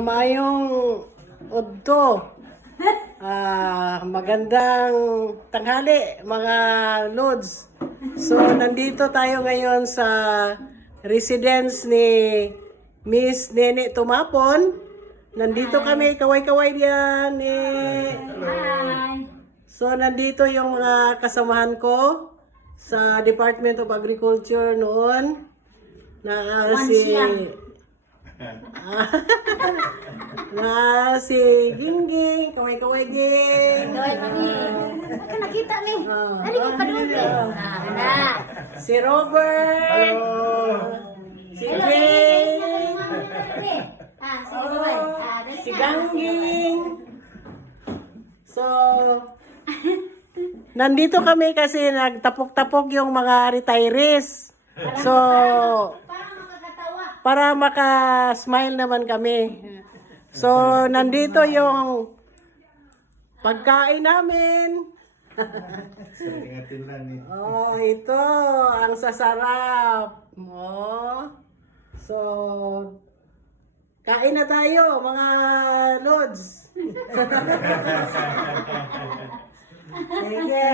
Mayong udto. Magandang tanghali mga Lods. So nandito tayo ngayon sa residence ni Miss Nene Tumapon. Nandito kami, kaway-kaway diyan eh. Hi! So nandito yung mga kasamahan ko sa Department of Agriculture noon. Na si Gingging, kaway-kaway Ging. Kaway kami. Ka nakita mi. Ano yung padulong? Si Robert. Hello. Si Jay. Si Si Gangging. So, nandito kami kasi nagtapok-tapok yung mga retirees. So, Parang makakatawa. para maka-smile naman kami. So, nandito yung pagkain namin. Ingatin lang eh. Oh, ito. Ang sasarap. Oh. So, kain na tayo, mga Lods. Sige.